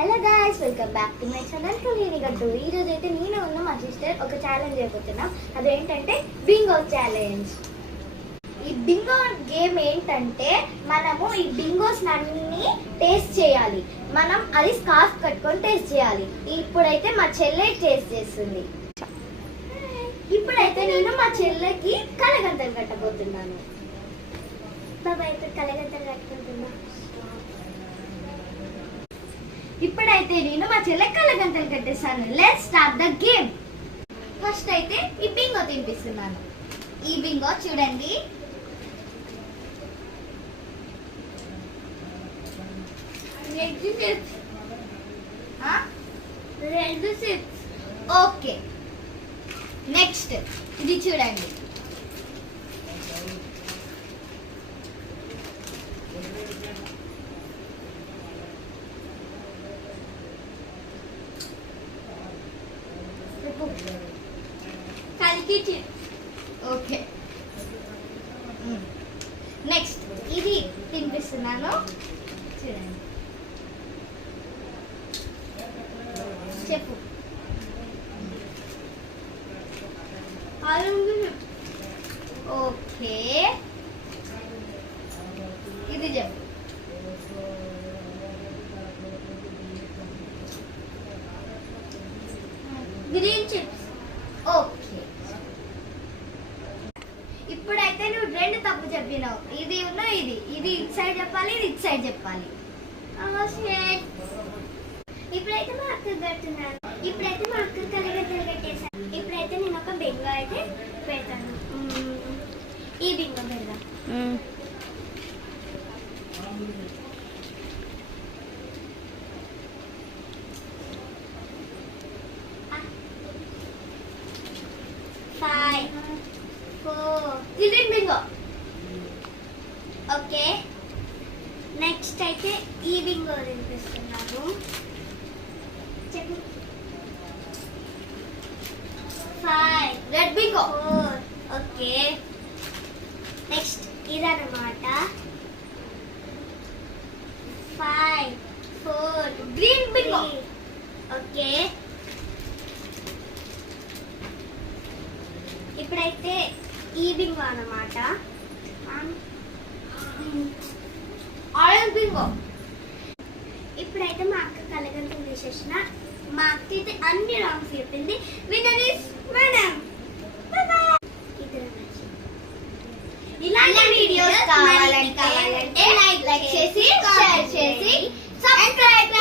Hello guys, welcome back to my channel Kalinigattu. ఈ రోజు అయితే నేను ఉన్న మా సిస్టర్ ఒక ఛాలెంజ్ చేయబోతున్నాం. అదేంటంటే బింగో ఛాలెంజ్. ఈ బింగో గేమ్ ఏంటంటే మనము ఈ బింగోస్ అన్ని టేస్ట్ చేయాలి. మనం అది స్కార్ఫ్ కట్టుకొని టేస్ట్ చేయాలి. ఇప్పుడైతే మా చెల్లె టేస్ట్ చేస్తుంది. ఇప్పుడైతే నేను మా చెల్లెకి కలగంతలు కట్టబోతున్నాను. బాబా ఇప్పుడు కలగంతలు కట్టుకుంటున్నా. ఇప్పుడైతే నేను మా చెల్లె కలగంతలు కట్టేస్తాను. Let's start the game. First అయితే ఈ బింగో తినిపిస్తున్నాను. ఈ బింగో చూడండి. ఓకే, నెక్స్ట్ ఇది చూడండి. కలికి ఓకే, నెక్స్ట్ ఇది తినిపిస్తున్నాను. చూడండి, చెప్పు. ఓకే, ఇది చెప్పు. Green chips. ఓకే, ఇప్పుడైతే నువ్వు రెండు తప్పు చెప్పినావు. ఇది ఉన్న ఇది ఇది ఇటు సైడ్ చెప్పాలి, ఇది ఇటు సైడ్ చెప్పాలి. ఇప్పుడైతే మా అక్క కడుతున్నాను. ఇప్పుడైతే మా అక్క కలగంతలు కట్టేసాను. ఇప్పుడైతే నేను ఒక బింగో అయితే పెడతాను. ఈ బింగో పెడదాం. ఇది బింగో. ఓకే, నెక్స్ట్ అయితే ఈ బింగో తినిపిస్తున్నాను. చెప్పు. 5 రెడ్ బింగో. ఓకే, నెక్స్ట్ ఇదన్నమాట. 5 4 గ్రీన్ బింగో. ఓకే, ఇప్పుడైతే ఈ బింగో అన్నమాట. Orange Bingo. ఇప్పుడైతే మా అక్క కలగంతలు తీసేసిన. మా అక్క అయితే అన్ని రాంగ్స్ చెప్పింది. విన్నర్ ఇస్ మనం. ఇలాంటి వీడియోస్ కావాలంటే లైక్ చేసి షేర్ చేసి సబ్స్క్రైబ్